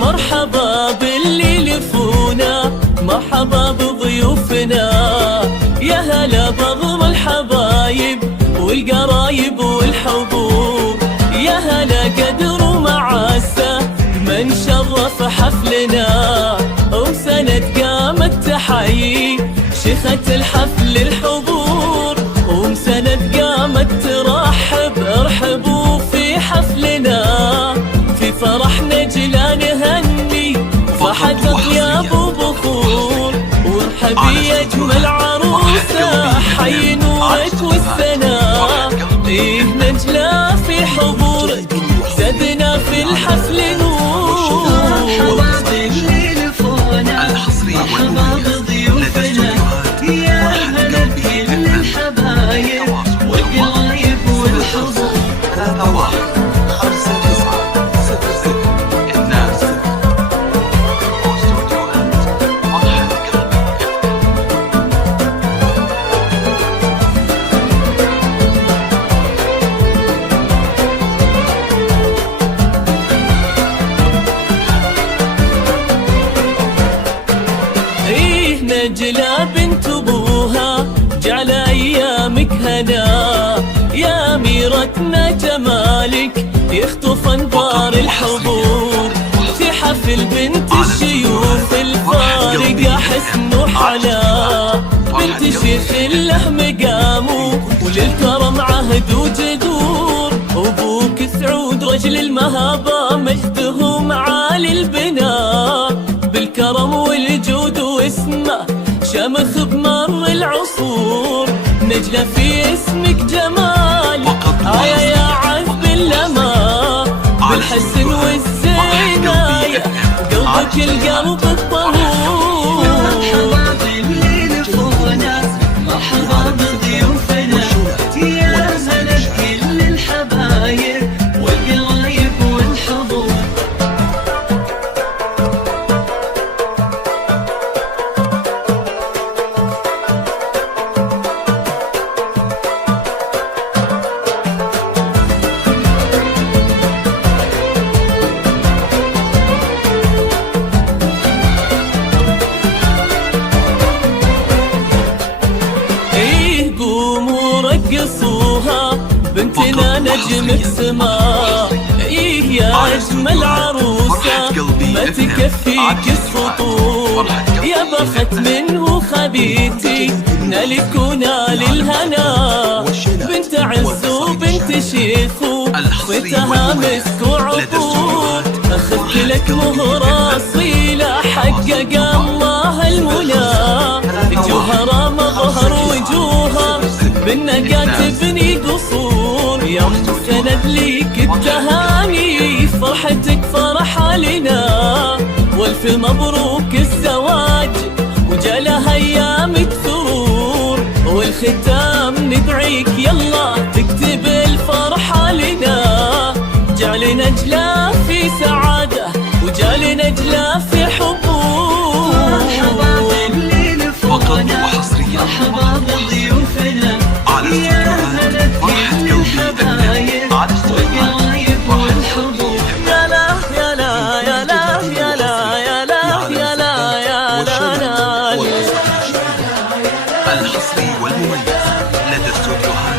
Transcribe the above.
مرحبا باللي لفونا، مرحبا بضيوفنا، يا هلا بغر الحبايب والقرايب والحبوب، يا هلا قدر ومعاسة من شرف حفلنا، وسند قامت تحيي شيخة الحفل الحضور، وسند قامت ترحب ارحبوا في حفلنا، في فرحنا جلا نهني فرحة أطياب وبخور، وارحبي يا أجمل عروسة حي نورك والسنا، إيه نجلا في حضورك زدنا في الحفل نور. مرحبا باللي لفونا، مرحبا بضيوفنا، يا هلا بكل الحبايب والقرايب والحضور. 315906 الناس واستوديوهات فرحة قلبي. إيه نجلا بنت أبوها جعل أيامك هنا، يا أميرتنا جمالك يخطف أنظار الحضور، في حفل بنت الشيوخ الفارقة حسن وحلا، بنت شيخ له مقامه وللكرم عهد وجذور، أبوك سعود رجل المهابة مجده معالي البناء، بالكرم والجود واسمه شمخ بمر العصور، نجلة في اسمك جمال يا عذب اللما، بالحسن والزيناية قلبك القلب الطهور. مرحبا باللي لفونا، مرحبا بضيوفنا، يا هلا بكل الحبايب والقرايب والحضور. إيه قوموا رقصوها بنتنا نجمك سما، إيه يا أجمل عروسة ما تكفيك السطور، يا بخت منه خبيتي نالك ونال الهنا، بنت عز وبنت شيخ وبنتها مسك وعقود، أخذت لك مهرة أصيلة حقق الله المنى، جوهرة مظهر وجوهر بالنقا تبني قصور، يا سند ليك التهاني فرحتك فرحة لنا، والف مبروك الزواج وجالها ايامك سرور، والختام ندعيك يلا تكتب الفرحة لنا، جعل نجلة في سعادة وجعل نجلة في حبور. مرحبا باللي لفونا، وحصريا مرحبا بضيوفنا، يا هلا بكل الحبايب والقرايب والحضور. يا لا يا لا يا لا يا لا يا لا يا لا يا لا. الحصري والمميز لدى استوديوهات